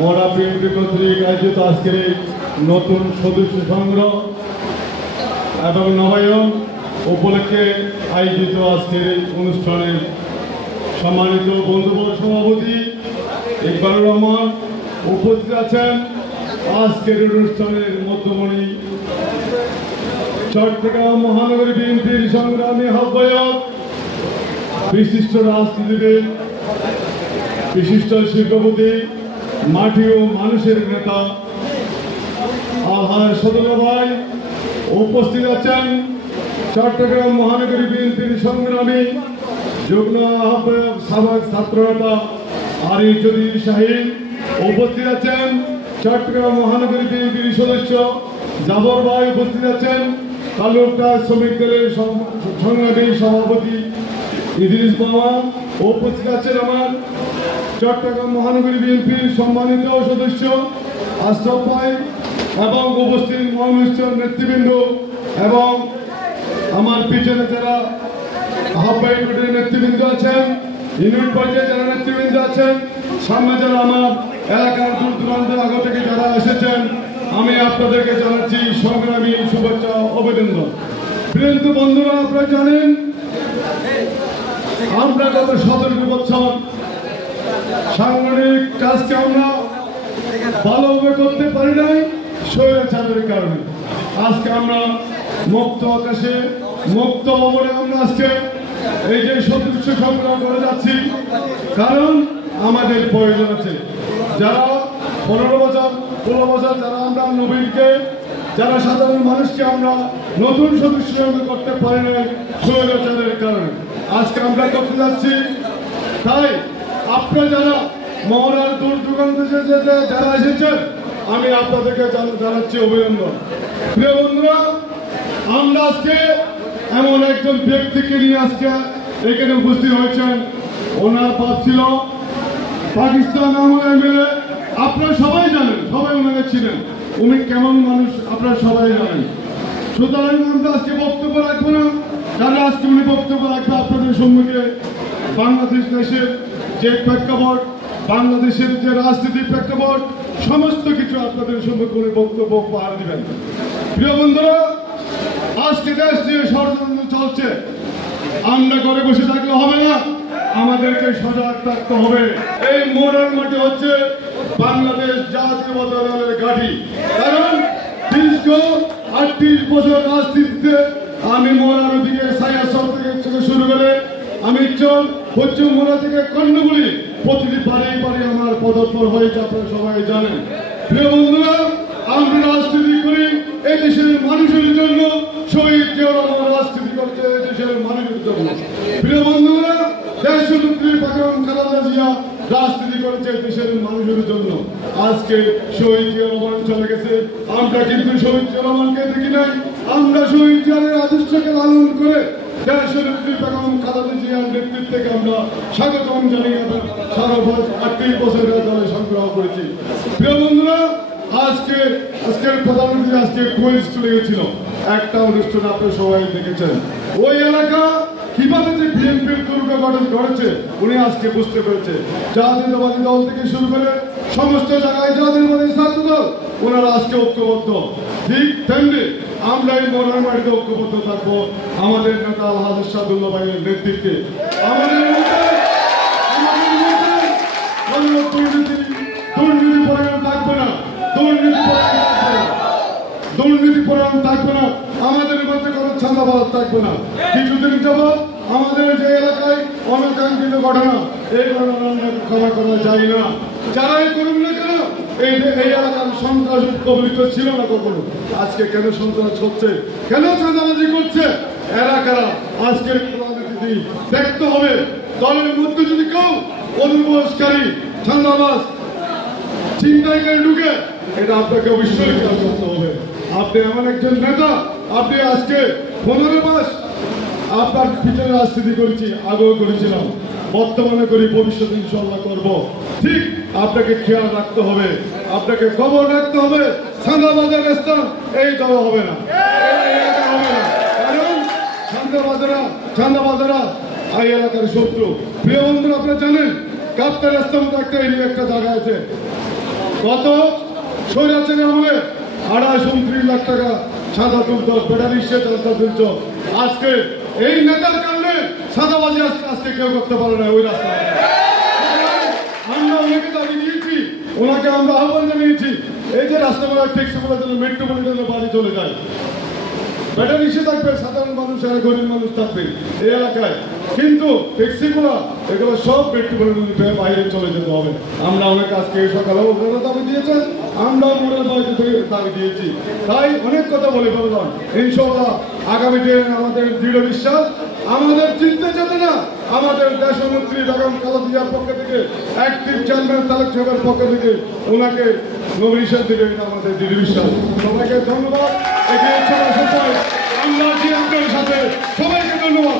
মোরা বিএনপি কর্তৃক আয়োজিত আজকের নতুন সদস্য সংগ্রহ এবং নবায়ন উপলক্ষে আয়োজিত আজকের অনুষ্ঠানে সম্মানিত বন্ধুবর সভাপতি ইকবালুর রহমান উপস্থিত আছেন। আজকের অনুষ্ঠানের মধ্যমণি চট্টগ্রাম মহানগরী বিএনপির সংগ্রামী আহ্বায়ক, বিশিষ্ট রাজনীতিবিদ, বিশিষ্ট শিল্পপতি, মাটি ও মানুষের নেতা আলহাজ সদুল্লাহ ভাই উপস্থিত আছেন। চট্টগ্রাম মহানগরী বিএনপির সংগ্রামী যুগ্ম আহ্বায়ক সাবেক ছাত্রনেতা আরিফুদ্দিন শাহীন উপস্থিত আছেন। চট্টগ্রাম মহানগরী বিএনপির সদস্য জাবর ভাই উপস্থিত আছেন। তালুকদার শ্রমিক দলের সংগ্রামী সভাপতি ইদ্রিস মামা উপস্থিত আছেন। আমার চট্টগ্রাম মহানগরী বিএনপির সম্মানিত সদস্য আশরাফ ভাই এবং উপস্থিত মহানুষ্ঠান নেতৃবৃন্দ এবং আমার পিছনে যারা আহ্বায়ক নেতৃবৃন্দ আছেন, ইউনিট পর্যায়ে যারা নেতৃবৃন্দ আছেন, সামনে যারা আমার এলাকার দূর দূরান্ত আগে থেকে যারা এসেছেন, আমি আপনাদেরকে জানাচ্ছি সংগ্রামী শুভেচ্ছা অভিনন্দন। প্রিয় বন্ধুরা, আপনারা জানেন আমরা গত 17 বছর সাংগঠনিক কাজকে আমরা ভালোভাবে করতে পারি নাই স্বৈরাচারের কারণে। আজকে আমরা মুক্ত আকাশে মুক্ত ভবনে আমরা আজকে এই যে সদস্য সংগ্রহ করে যাচ্ছি, কারণ আমাদের প্রয়োজন আছে। যারা 15 বছর 16 বছর যারা আমরা নবীনকে, যারা সাধারণ মানুষকে আমরা নতুন সদস্য করতে পারি নাই স্বৈরাচারের কারণে, আজকে আমরা করতে যাচ্ছি। তাই আপনারা যারা মহড়ার দূর দূরান্ত যারা এসেছেন, আমি আপনাদেরকে জানাচ্ছি অভিনন্দন। প্রিয় বন্ধুরা, আমরা আজকে এমন একজন ব্যক্তিকে নিয়ে আজকে এখানে উপস্থিত হয়েছেন। ওনার পদ ছিল পাকিস্তান আমলে এমএলএ। আপনারা সবাই জানেন, সবাই ওনাকে ছিলেন। উনি কেমন মানুষ আপনারা সবাই জানেন। সুতরাং আমরা আজকে বক্তব্য রাখবো না, কারণ আজকে উনি বক্তব্য রাখবে আপনাদের সম্মুখে বাংলাদেশ দেশের যে প্রেক্ষাপট, বাংলাদেশের যে রাজনীতির প্রেক্ষাপট, সমস্ত কিছু আপনাদের সম্মুখে উনি বক্তব্য উপহার দিবেন। প্রিয় বন্ধুরা, আজকে দেশ নিয়ে ষড়যন্ত্র চলছে। আমরা ঘরে বসে থাকলে হবে না, আমাদেরকে সজাগ থাকতে হবে। এই মোড়ের মাটি হচ্ছে বাংলাদেশ জাতীয়তাবাদী দলের ঘাঁটি। কারণ দীর্ঘ 38 বছর রাজনীতিতে আমি মোড়ার দিকে সাইয়াসর থেকে শুরু করে আমি চল পশ্চিম মোড়া থেকে কর্ণগুলি প্রতিটি বাড়ি বাড়ি আমার পদত্পর হয়েছে, আপনারা সবাই জানেন। প্রিয় বন্ধুরা, আমরা রাজনীতি করি এই দেশের মানুষের জন্য। শহীদ জিয়াউর রহমান রাজনীতি করছে এই দেশের মানুষের জন্য। প্রিয় বন্ধুরা, দেশনেত্রী বেগম খালেদা জিয়া রাজনীতি করেছে এই দেশের মানুষের জন্য। আজকে শহীদ জিয়াউর রহমান চলে গেছে, আমরা কিন্তু শহীদ জিয়াউর রহমানকে দেখি নাই। আমরা শহীদ জিয়ার আদর্শকে লালন করে দেশনেত্রী বেগম খালেদা জিয়ার নেতৃত্বকে আমরা স্বাগতম জানিয়ে সারা 38 বছরের দলে সংগ্রহ করেছি। প্রিয় বন্ধুরা, আজকের প্রধানমন্ত্রী আজকে কুয়েত চলে গেছিল একটা অনুষ্ঠান, আপনারা সবাই দেখেছেন। ওই এলাকা কিভাবে যে বিএনপির দুর্ঘটনা ঘটেছে উনি আজকে বুঝতে পেরেছে। জাতীয়তাবাদী দল থেকে শুরু করে সমস্ত জায়গায় জাতীয়তাবাদী ছাত্র দল ওনারা আজকে ঐক্যবদ্ধ। ঠিক তেমনি আমরা এই মোড়ার মাটিতে ঐক্যবদ্ধ থাকবো আমাদের নেতা আলহাজ সাদুল্লাহ ভাইয়ের নেতৃত্বে। আমাদের দুর্নীতি পরায়ণ থাকবে না, দুর্নীতি পরায়ণ থাকবে না, আমাদের মধ্যে কোনো ছান্দাবাজ থাকবে না। কিছুদিন যাবৎ আমাদের যে এলাকায় অনাকাঙ্ক্ষিত ঘটনা, এই ঘটনা ক্ষমা করা যায় না। যারাই করুন না কেন, এই এলাকার সন্ত্রাস কবলিত ছিল না কখনো। আজকে কেন সন্ত্রাস হচ্ছে, কেন চাঁদাবাজি করছে এলাকারা, আজকের রাজনীতি দেখতে হবে। দলের মধ্যে যদি কেউ অনুপ্রবেশকারী, চাঁদাবাজ, চিন্তায় ঢুকে, এটা আপনাকে অবশ্যই খেয়াল করতে হবে। আপনি এমন একজন নেতা, আপনি আজকে 15 মাস আপনার পিছনে রাজনীতি করেছি, আগেও করেছিলাম, বর্তমানে করি, ভবিষ্যতে ইনশাল্লাহ করব। ঠিক আপনাকে খেয়াল রাখতে হবে, আপনাকে খবর রাখতে হবে। চাঁদাবাজের স্থান এই দল হবে না, কারণ চাঁদাবাজেরা এই এলাকার শত্রু। প্রিয় বন্ধুরা, আপনারা জানেন কাপ্তার রাস্তার মতো একটা এরিয়া, একটা জায়গা আছে গত স্বৈরাচারী আমলে ২৮-২৯ লাখ টাকা সাদা তুলত, ব্যাটারি সে চাঁদা তুলত। আজকে এই নেতার কারণে সাদাবাজি আজকে কেউ করতে পারে না ওই রাস্তায়। আমরা ওনাকে দাবি দিয়েছি, ওনাকে আমরা আহ্বান জানিয়েছি, এই যে রাস্তাগুলো ট্যাক্সিগুলো যেন মেট্রোপলিটনে বাড়ি চলে যায়, ব্যাটারি রিক্সা থাকবে, সাধারণ মানুষ আর গরিব মানুষ থাকবে এই এলাকায়, কিন্তু ট্যাক্সিগুলো এগুলো সব মেট্রোপলিটনে বাইরে চলে যেতে হবে। আমরা অনেক আজকে সকালেও ওনারা দাবি দিয়েছেন, আমরা ওনার দাবি দিয়েছি, তাই অনেক কথা বলে ফেললাম। ইনশাআল্লাহ আগামী দিনে আমাদের দৃঢ় বিশ্বাস, আমাদের চিন্তা চেতনা, আমাদের দেশনেত্রী বেগম খালেদা জিয়ার পক্ষ থেকে, অ্যাক্টিভ চেয়ারম্যান তারেক সাহেবের পক্ষ থেকে ওনাকে নমিনেশন দেবে, এটা আমাদের দৃঢ় বিশ্বাস। সবাইকে ধন্যবাদ। এগিয়ে চলার সময় আমরা আছি আপনার সাথে, সবাইকে ধন্যবাদ।